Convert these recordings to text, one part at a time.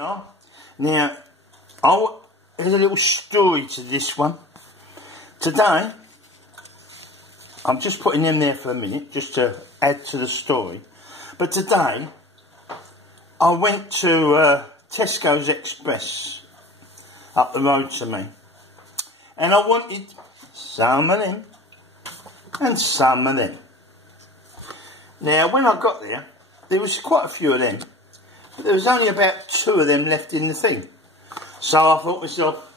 Now, there's a little story to this one. Today, I'm just putting them there for a minute, just to add to the story. But today, I went to Tesco's Express up the road to me. And I wanted some of them and some of them. Now, when I got there, there was quite a few of them. But there was only about 2 of them left in the thing. So I thought to myself,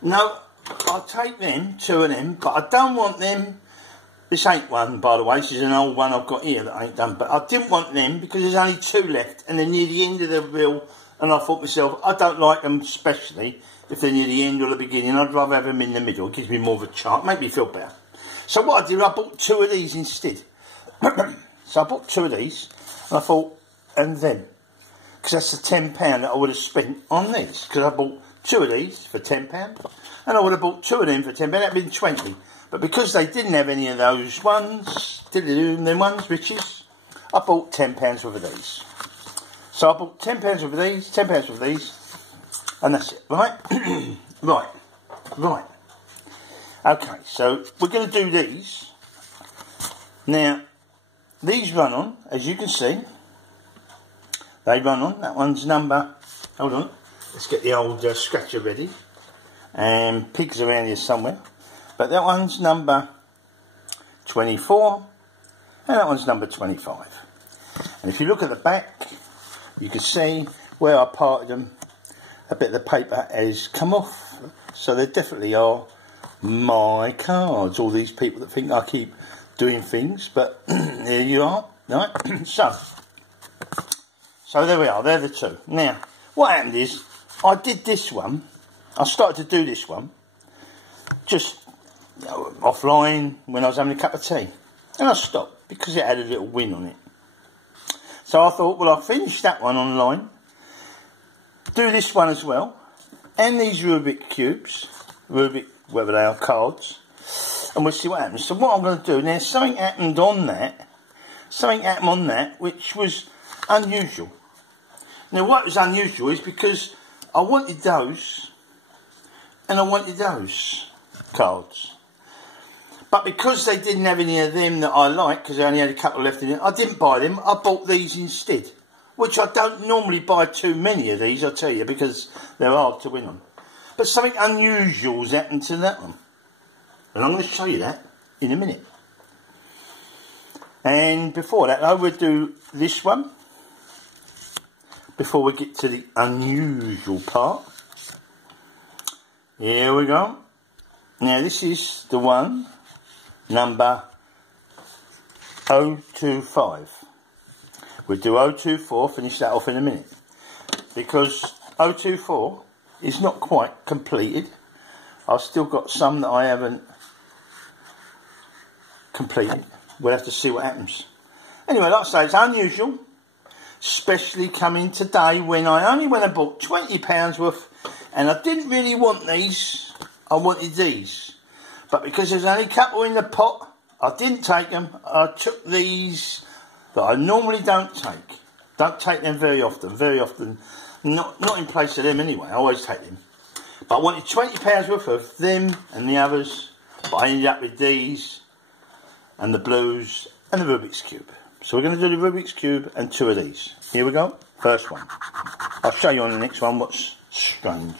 no, I'll take them, 2 of them, but I don't want them. This ain't one, by the way, this is an old one I've got here that ain't done, but I didn't want them because there's only 2 left and they're near the end of the reel, and I thought to myself, I don't like them especially if they're near the end or the beginning. I'd rather have them in the middle. It gives me more of a chart, make me feel better. So what I did, I bought 2 of these instead. So I bought 2 of these, and I thought, and them, because that's the £10 that I would have spent on these, because I bought 2 of these for £10, and I would have bought 2 of them for £10, that'd been 20. But because they didn't have any of those ones, them ones, riches, I bought £10 worth of these. So I bought £10 worth of these, £10 worth of these, and that's it, right? right. Okay, so we're going to do these. Now, these run on, as you can see, they run on. That one's number, hold on, let's get the old scratcher ready. And Pig's around here somewhere. But that one's number 24, and that one's number 25. And if you look at the back, you can see where I parted them, a bit of the paper has come off. So they definitely are my cards. All these people that think I keep doing things, but there you are, right? So there we are, they're the 2. Now, what happened is, I did this one, I started to do this one, just offline when I was having a cup of tea, and I stopped because it had a little win on it. So I thought, well, I'll finish that one online, do this one as well, and these Rubik cubes, Rubik, whatever they are, cards, and we'll see what happens. So what I'm going to do, now something happened on that, which was unusual. Now what was unusual is because I wanted those, and I wanted those cards. But because they didn't have any of them that I like, because they only had a couple left in it, I didn't buy them. I bought these instead. Which I don't normally buy too many of these, I'll tell you, because they're hard to win on. But something unusual's happened to that one. And I'm going to show you that in a minute. And before that, I would do this one. Before we get to the unusual part. Here we go. Now this is the one, number 025. We'll do 024, finish that off in a minute. Because 024 is not quite completed. I've still got some that I haven't completed. We'll have to see what happens. Anyway, like I say, it's unusual. Especially coming today when I only went and bought £20 worth. And I didn't really want these. I wanted these. But because there's only a couple in the pot, I didn't take them. I took these that I normally don't take. Don't take them very often. Very often. Not in place of them anyway. I always take them. But I wanted £20 worth of them and the others. But I ended up with these and the blues and the Rubik's Cube. So we're going to do the Rubik's Cube and 2 of these. Here we go. First one. I'll show you on the next one what's strange.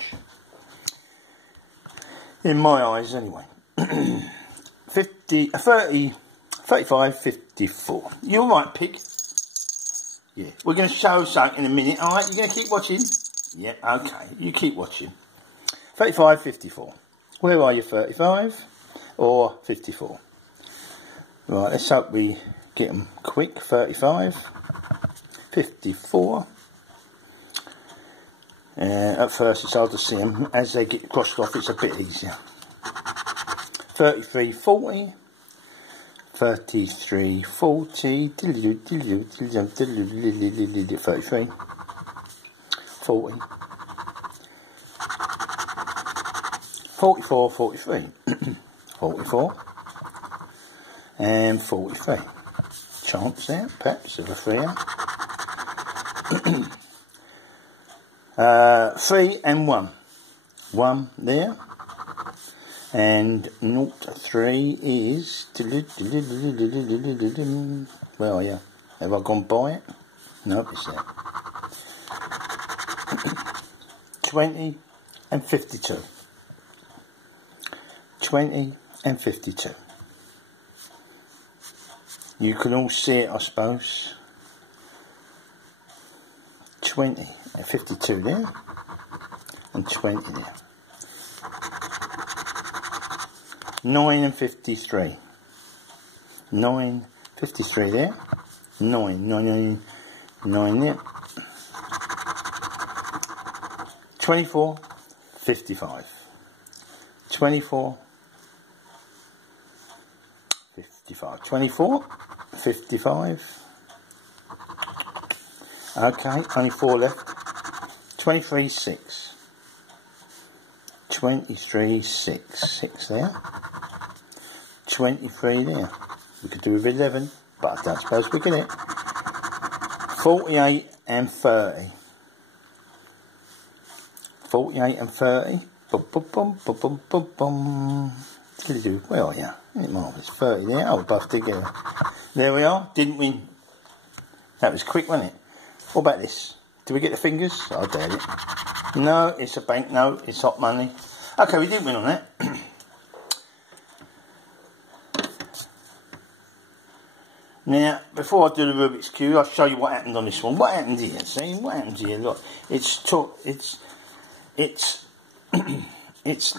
In my eyes anyway. 35, 54. You alright, Pig? Yeah. We're going to show something in a minute. Alright, you're going to keep watching? Yeah, okay. You keep watching. 35, 54. Where are you, 35 or 54? Right, let's hope we get them quick. 35, 54. At first it's hard to see them. As they get crossed off, it's a bit easier. 33, 40. 33, 40. 33. 40. 44, 43. 44. And 43. Chance there, perhaps, of a 3 out. 3 and 1. 1 there. And 0, 3 is... Where are you? Have I gone by it? Nope, it's there. 20 and 52. 20 and 52. You can all see it, I suppose. 20 and 52 there. And 20 there. 9 and 53. 9, 53 there. 9 there. 24, 55. 24, 55. 24, 55. Okay, only 4 left. 23, 6. 23, 6. 6 there. 23 there. We could do with 11, but I don't suppose we get it. 48 and 30. 48 and 30. Boom, boom, boom, boom, boom, boom, boom. Where are you? Isn't it marvellous? 30 there. Oh, both together. There we are. Didn't win. That was quick, wasn't it? What about this? Did we get the fingers? I doubt it. No, it's a banknote. It's hot money. Okay, we didn't win on that. Now, before I do the Rubik's Cube, I'll show you what happened on this one. What happened here? See, what happened here? Look, it's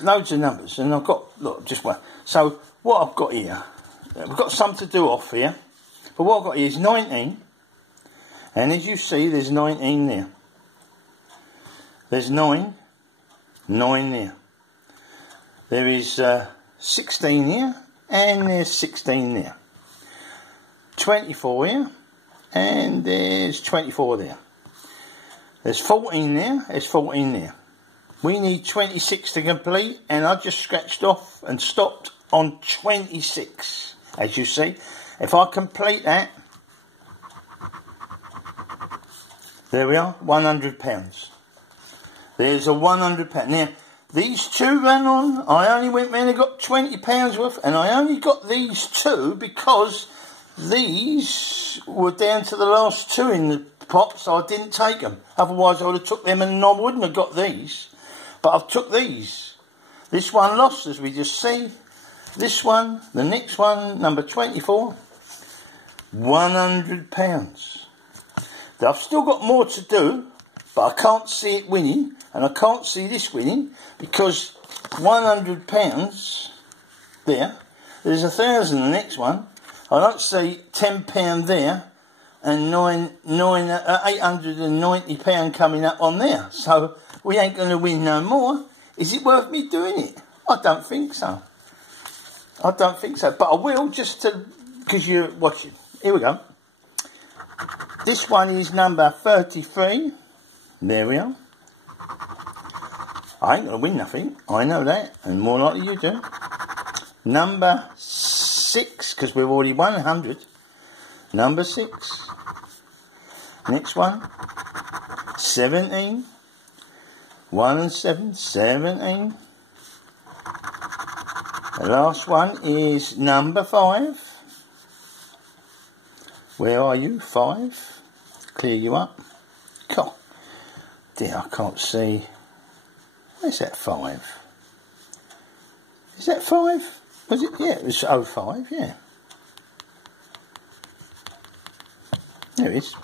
loads of numbers, and I've got, look, just one. So what I've got here, we've got some to do off here, but what I've got here is 19, and as you see, there's 19 there. There's 9 there. There is 16 here, and there's 16 there. 24 here, and there's 24 there. There's 14 there, there's 14 there. We need 26 to complete, and I just scratched off and stopped on 26, as you see. If I complete that, there we are, £100. There's a £100. Now, these two ran on, I only went round and got £20 worth, and I only got these two because these were down to the last two in the pot, so I didn't take them. Otherwise, I would have took them and I wouldn't have got these. But I've took these. This one lost, as we just see. This one, the next one, number 24, £100. Now, I've still got more to do, but I can't see it winning, and I can't see this winning, because £100 there. There's 1,000 the next one. I don't see £10 there and £890 coming up on there. So we ain't going to win no more. Is it worth me doing it? I don't think so. I don't think so. But I will, just to, because you're watching. Here we go. This one is number 33. There we are. I ain't going to win nothing. I know that. And more likely you do. Number 6, because we've already won 100. Number 6. Next one. 17. 1 and 7. 17. The last one is number 5. Where are you? 5. Clear you up. God. Dear, I can't see. Where's that 5? Is that 5? Was it? Yeah, it was 05, yeah. There it is.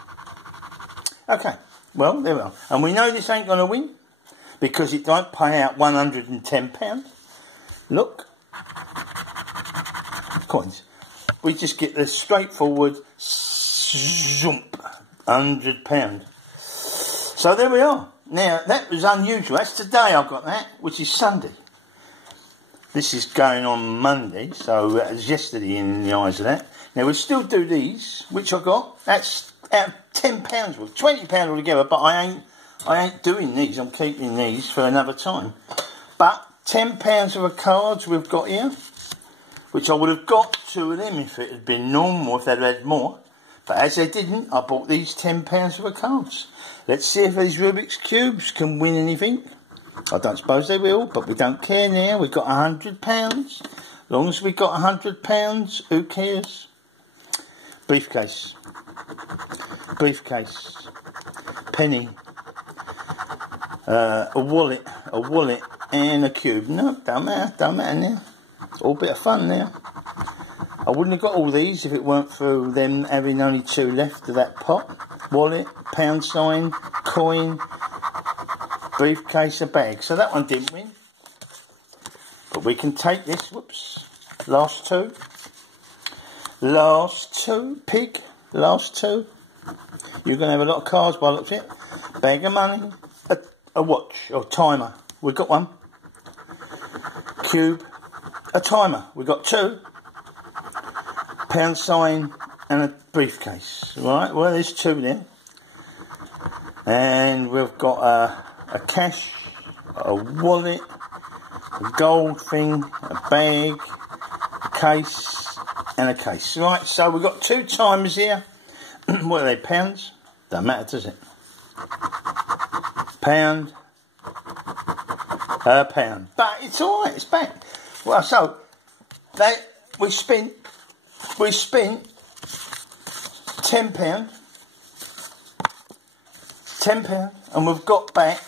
Okay, well, there we are. And we know this ain't going to win, because it don't pay out £110. Look. Coins. We just get the straightforward zoomp, £100. So there we are. Now, that was unusual. That's today I got that, which is Sunday. This is going on Monday, so that was yesterday in the eyes of that. Now, we'll still do these, which I got. That's out of £10 worth, £20 altogether, but I ain't doing these. I'm keeping these for another time. But £10 worth of cards we've got here, which I would have got 2 of them if it had been normal, if they'd had more. But as they didn't, I bought these £10 worth of cards. Let's see if these Rubik's Cubes can win anything. I don't suppose they will, but we don't care now. We've got £100. As long as we've got £100, who cares? Briefcase. Briefcase. Penny. A wallet, and a cube. No, don't matter now. All bit of fun now. I wouldn't have got all these if it weren't for them having only 2 left of that pot. Wallet, pound sign, coin, briefcase, a bag. So that one didn't win. But we can take this. Whoops. Last 2. Last 2. Pig. Last 2. You're going to have a lot of cards by the looks of it. Bag of money. A watch or timer. We got 1. Cube. A timer. We got 2. Pound sign and a briefcase. Right. Well, there's 2 there. And we've got a cash, a wallet, a gold thing, a bag, a case, and a case. Right. So we've got 2 timers here. What are they? Pounds? Don't matter, does it? Pound, a pound, but it's all right. It's back. Well, so we spent £10, and we've got back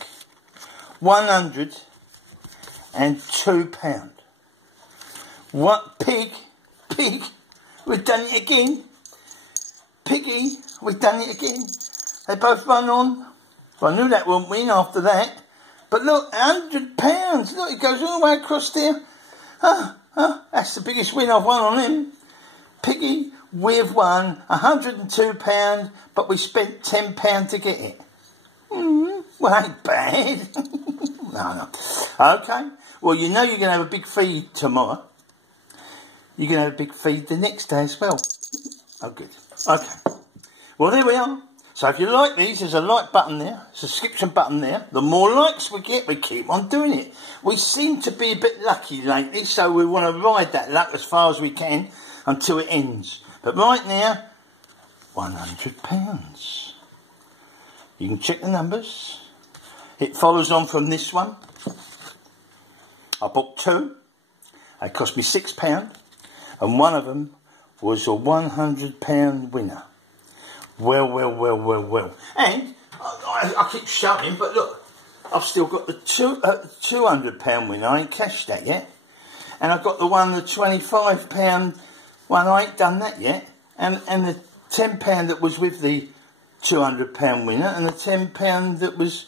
£102. What pig? We've done it again. Piggy, we've done it again. They both run on. Well, I knew that wouldn't win after that. But look, £100. Look, it goes all the way across there. That's the biggest win I've won on him. Piggy, we've won £102, but we spent £10 to get it. Well, ain't bad. No. Okay. Well, you know you're going to have a big feed tomorrow. You're going to have a big feed the next day as well. Oh, good. Okay. Well, there we are. So if you like these, there's a like button there, subscription button there. The more likes we get, we keep on doing it. We seem to be a bit lucky lately, so we want to ride that luck as far as we can until it ends. But right now, £100. You can check the numbers. It follows on from this one. I bought 2. They cost me £6, and one of them was a £100 winner. Well. And I keep shouting, but look, I've still got the £200 winner. I ain't cashed that yet. And I've got the £25 one. I ain't done that yet. And the £10 that was with the £200 winner, and the £10 that was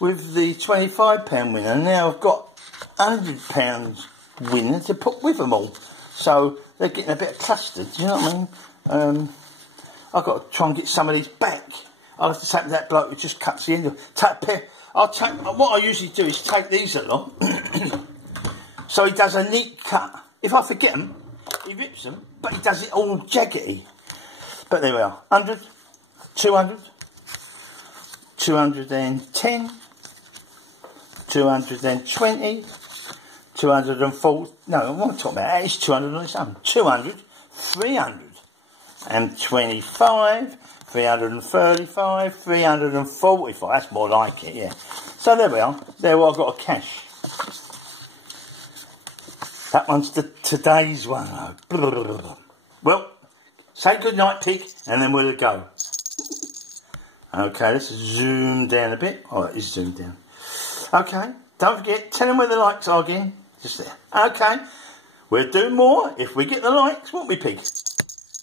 with the £25 winner. And now I've got £100 winner to put with them all. So they're getting a bit clustered. Do you know what I mean? I've got to try and get some of these back. I'll have to take that bloke who just cuts the end of it. What I usually do is take these along. So he does a neat cut. If I forget them, he rips them, but he does it all jaggedy. But there we are. 100, 200, 210, 220, 240. No, I want to talk about that. It's 200 on its own. 200, 300. And 25, 335, 345. That's more like it, yeah. So there we are. There I've got a cash. That one's today's one. Well, say good night, Pig, and then we'll go. Okay, let's zoom down a bit. Oh, it is zoomed down. Okay, don't forget, tell them where the likes are again. Just there. Okay, we'll do more if we get the likes, won't we, Pig?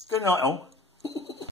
Good night, all.